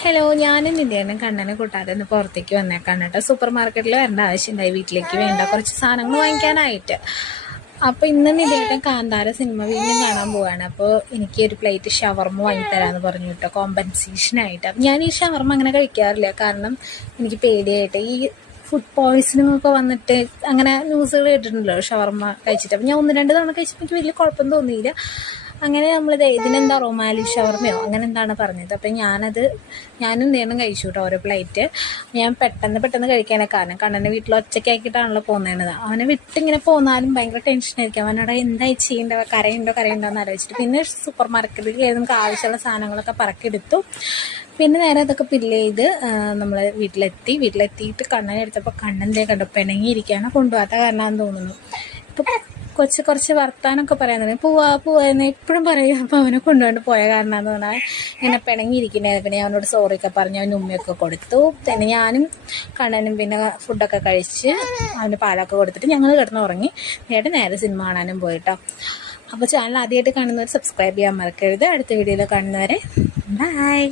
Hello, ഞാനും നിത്യേനും കണ്ണനെ കൂട്ടാതെ ഒന്ന് പുറത്തേക്ക് വന്നേക്കാണ് കേട്ടോ. സൂപ്പർ മാർക്കറ്റിൽ വരേണ്ട ആവശ്യമുണ്ടായി വീട്ടിലേക്ക് വേണ്ട കുറച്ച് സാധനങ്ങൾ വാങ്ങിക്കാനായിട്ട്. അപ്പോൾ ഇന്ന് നിത്യേട്ടൻ കാന്താര സിനിമ വീണ്ടും കാണാൻ പോവാണ്. അപ്പോൾ എനിക്ക് ഒരു പ്ലേറ്റ് ഷവർമ്മ വാങ്ങിത്തരാമെന്ന് പറഞ്ഞു കേട്ടോ, കോമ്പൻസേഷനായിട്ട്. ഞാൻ ഈ ഷവർമ്മ അങ്ങനെ കഴിക്കാറില്ല, കാരണം എനിക്ക് പേടിയായിട്ട് ഈ ഫുഡ് പോയ്സണിങ് ഒക്കെ വന്നിട്ട് അങ്ങനെ ന്യൂസുകൾ കേട്ടിട്ടുണ്ടല്ലോ ഷവർമ്മ കഴിച്ചിട്ട്. അപ്പം ഞാൻ 1-2 തവണ കഴിച്ചപ്പോൾ എനിക്ക് വലിയ കുഴപ്പം തോന്നിയില്ല. അങ്ങനെ നമ്മളിത് ഇതിനെന്താ റൊമാലി ഷവർമ്മയോ അങ്ങനെ എന്താണ് പറഞ്ഞത്. അപ്പം ഞാനും നേരം കഴിച്ചു കേട്ടോ ഓരോ പ്ലേറ്റ്. ഞാൻ പെട്ടെന്ന് കഴിക്കാനേ, കാരണം കണ്ണനെ വീട്ടിൽ ഒറ്റയ്ക്കാക്കിയിട്ടാണല്ലോ പോകുന്നത്. അവനെ വിട്ടിങ്ങനെ പോന്നാലും ഭയങ്കര ടെൻഷനായിരിക്കും. അവനോട് എന്തായി ചെയ്യേണ്ടത്, കരയുണ്ടോ എന്ന് ആലോചിച്ചിട്ട് പിന്നെ സൂപ്പർ മാർക്കറ്റിൽ കയറി നമുക്ക് ആവശ്യമുള്ള സാധനങ്ങളൊക്കെ പറക്കിയെടുത്തു. പിന്നെ നേരെ അതൊക്കെ ഫില്ല് ചെയ്ത് നമ്മൾ വീട്ടിലെത്തിയിട്ട് കണ്ണനെ എടുത്തപ്പോൾ കണ്ണൻ്റെ കണ്ടു പിണങ്ങിയിരിക്കുകയാണ്. കൊണ്ടുപോകാത്ത കാരണമെന്ന് തോന്നുന്നു. ഇപ്പം കുറച്ച് വർത്താനൊക്കെ പറയാൻ തുടങ്ങി. പോവാ എന്ന് എപ്പോഴും പറയും. അപ്പോൾ അവനെ കൊണ്ടുകൊണ്ട് പോയ കാരണമെന്ന് പറഞ്ഞാൽ ഇങ്ങനെ പിണങ്ങിയിരിക്കുന്നത്. പിന്നെ അവനോട് സോറിയൊക്കെ പറഞ്ഞ് അവന് ഉമ്മയൊക്കെ കൊടുത്തു. പിന്നെ ഞാനും കണ്ണനും പിന്നെ ഫുഡൊക്കെ കഴിച്ച് അവന് പാലൊക്കെ കൊടുത്തിട്ട് ഞങ്ങൾ കിടന്നുറങ്ങി. നേരെ സിനിമ കാണാനും പോയിട്ടോ. അപ്പോൾ ചാനൽ ആദ്യമായിട്ട് കാണുന്നവർ സബ്സ്ക്രൈബ് ചെയ്യാൻ മറക്കരുത്. അടുത്ത വീഡിയോയിൽ കാണുന്നവരെ ബൈ.